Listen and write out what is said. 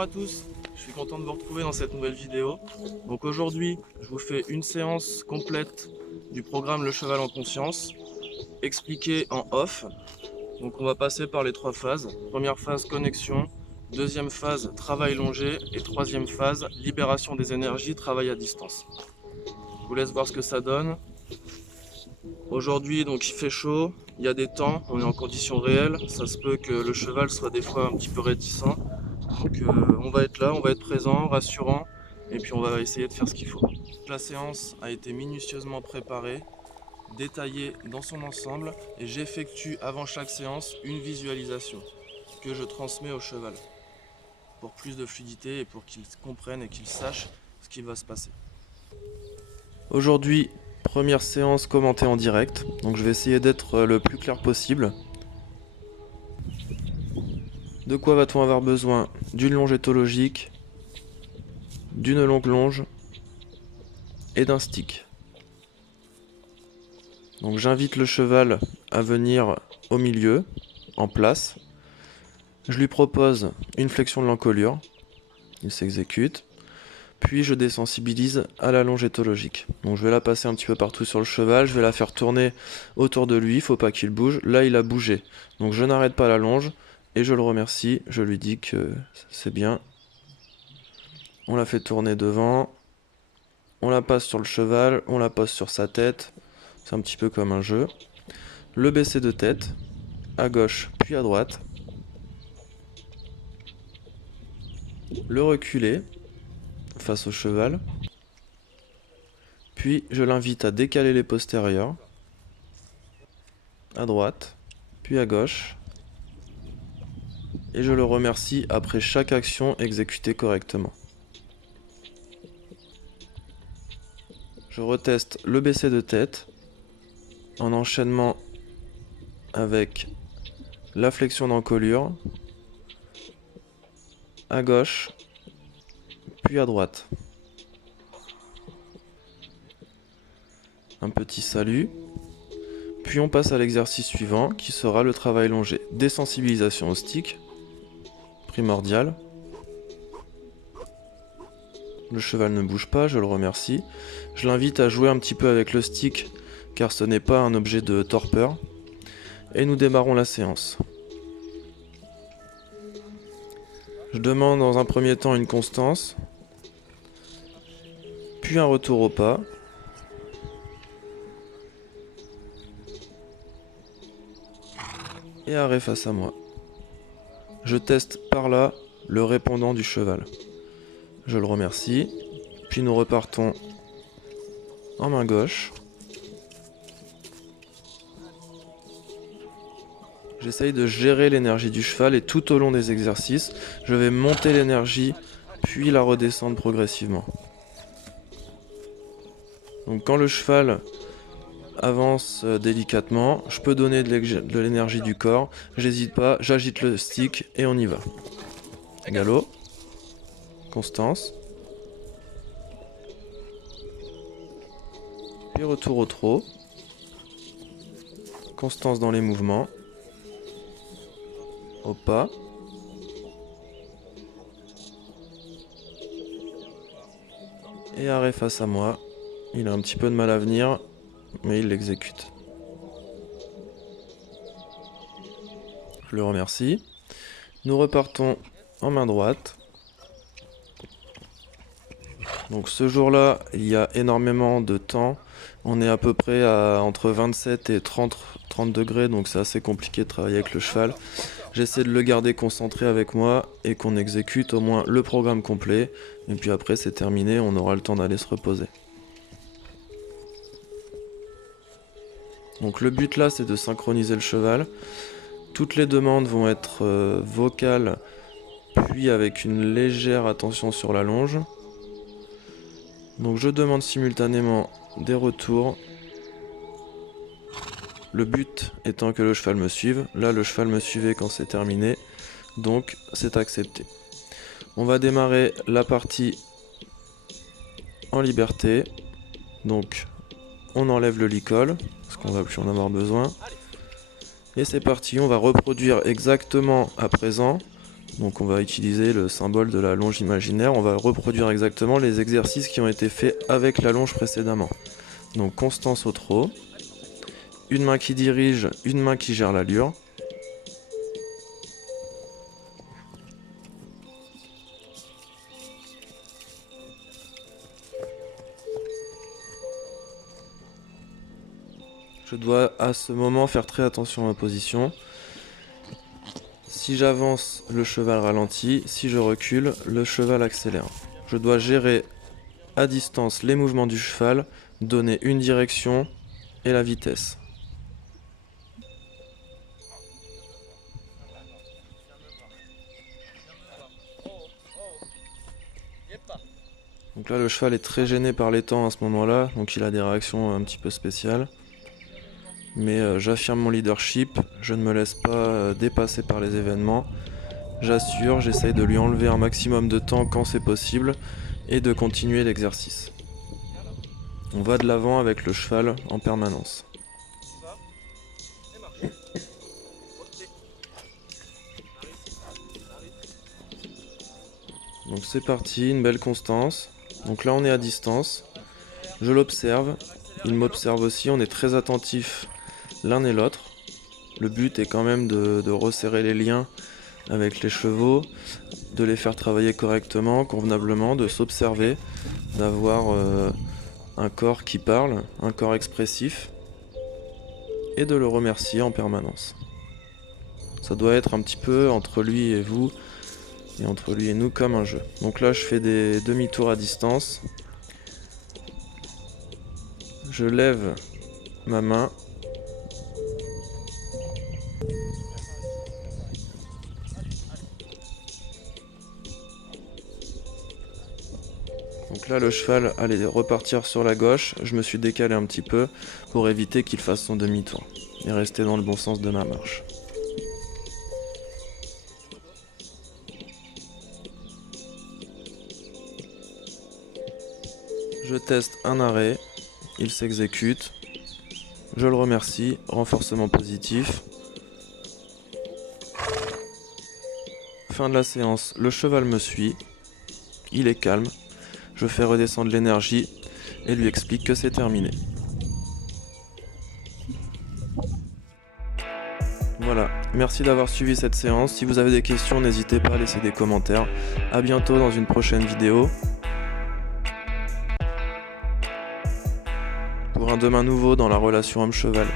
Bonjour à tous, je suis content de vous retrouver dans cette nouvelle vidéo. Donc aujourd'hui, je vous fais une séance complète du programme Le Cheval en Conscience, expliqué en off. Donc on va passer par les trois phases. Première phase, connexion. Deuxième phase, travail longé. Et troisième phase, libération des énergies, travail à distance. Je vous laisse voir ce que ça donne. Aujourd'hui, donc il fait chaud, il y a des temps, on est en conditions réelles. Ça se peut que le cheval soit des fois un petit peu réticent. Donc on va être là, on va être présent, rassurant, et puis on va essayer de faire ce qu'il faut. La séance a été minutieusement préparée, détaillée dans son ensemble, et j'effectue avant chaque séance une visualisation que je transmets au cheval pour plus de fluidité et pour qu'il comprenne et qu'il sache ce qui va se passer. Aujourd'hui, première séance commentée en direct, donc je vais essayer d'être le plus clair possible. De quoi va-t-on avoir besoin? D'une longe éthologique, d'une longue longe et d'un stick. Donc j'invite le cheval à venir au milieu, en place. Je lui propose une flexion de l'encolure, il s'exécute. Puis je désensibilise à la longe éthologique. Donc je vais la passer un petit peu partout sur le cheval, je vais la faire tourner autour de lui, il ne faut pas qu'il bouge. Là il a bougé, donc je n'arrête pas la longe et je le remercie, je lui dis que c'est bien. On la fait tourner devant, on la passe sur le cheval, on la pose sur sa tête, c'est un petit peu comme un jeu. Le baisser de tête, à gauche puis à droite. Le reculer face au cheval. Puis je l'invite à décaler les postérieurs, à droite, puis à gauche. Et je le remercie après chaque action exécutée correctement. Je reteste le baisser de tête en enchaînement avec la flexion d'encolure, à gauche, puis à droite. Un petit salut, puis on passe à l'exercice suivant qui sera le travail longé. Désensibilisation au stick, primordial. Le cheval ne bouge pas, je le remercie. Je l'invite à jouer un petit peu avec le stick car ce n'est pas un objet de torpeur. Et nous démarrons la séance. Je demande dans un premier temps une constance, puis un retour au pas. Et arrêt face à moi. Je teste par là le répondant du cheval. Je le remercie, puis nous repartons en main gauche. J'essaye de gérer l'énergie du cheval et tout au long des exercices, je vais monter l'énergie, puis la redescendre progressivement. Donc quand le cheval avance délicatement, je peux donner de l'énergie du corps, j'hésite pas, j'agite le stick et on y va. Galop, constance, puis retour au trot, constance dans les mouvements, au pas, et arrêt face à moi. Il a un petit peu de mal à venir, mais il l'exécute. Je le remercie. Nous repartons en main droite. Donc ce jour-là, il y a énormément de temps. On est à peu près à entre 27 et 30 degrés, donc c'est assez compliqué de travailler avec le cheval. J'essaie de le garder concentré avec moi et qu'on exécute au moins le programme complet. Et puis après c'est terminé, on aura le temps d'aller se reposer. Donc le but là, c'est de synchroniser le cheval. Toutes les demandes vont être vocales, puis avec une légère attention sur la longe. Donc je demande simultanément des retours. Le but étant que le cheval me suive. Là, le cheval me suivait quand c'est terminé, donc c'est accepté. On va démarrer la partie en liberté. Donc on enlève le licol, parce qu'on va plus en avoir besoin. Et c'est parti, on va reproduire exactement à présent Donc on va utiliser le symbole de la longe imaginaire, on va reproduire exactement les exercices qui ont été faits avec la longe précédemment. Donc constance au trot, une main qui dirige, une main qui gère l'allure. Je dois à ce moment faire très attention à ma position. Si j'avance, le cheval ralentit. Si je recule, le cheval accélère. Je dois gérer à distance les mouvements du cheval, donner une direction et la vitesse. Donc là, le cheval est très gêné par les temps à ce moment-là, donc il a des réactions un petit peu spéciales. Mais j'affirme mon leadership, je ne me laisse pas dépasser par les événements. J'assure, j'essaye de lui enlever un maximum de temps quand c'est possible et de continuer l'exercice. On va de l'avant avec le cheval en permanence. Donc c'est parti, une belle constance. Donc là on est à distance, je l'observe, il m'observe aussi, on est très attentifs l'un et l'autre. Le but est quand même de resserrer les liens avec les chevaux, de les faire travailler correctement, convenablement, de s'observer, d'avoir un corps qui parle, un corps expressif, et de le remercier en permanence. Ça doit être un petit peu entre lui et vous, et entre lui et nous comme un jeu. Donc là je fais des demi-tours à distance, je lève ma main, donc là le cheval allait repartir sur la gauche, je me suis décalé un petit peu pour éviter qu'il fasse son demi-tour et rester dans le bon sens de ma marche. Je teste un arrêt, il s'exécute, je le remercie, renforcement positif. Fin de la séance, le cheval me suit, il est calme, je fais redescendre l'énergie et lui explique que c'est terminé. Voilà, merci d'avoir suivi cette séance. Si vous avez des questions, n'hésitez pas à laisser des commentaires. A bientôt dans une prochaine vidéo. Pour un demain nouveau dans la relation homme-cheval.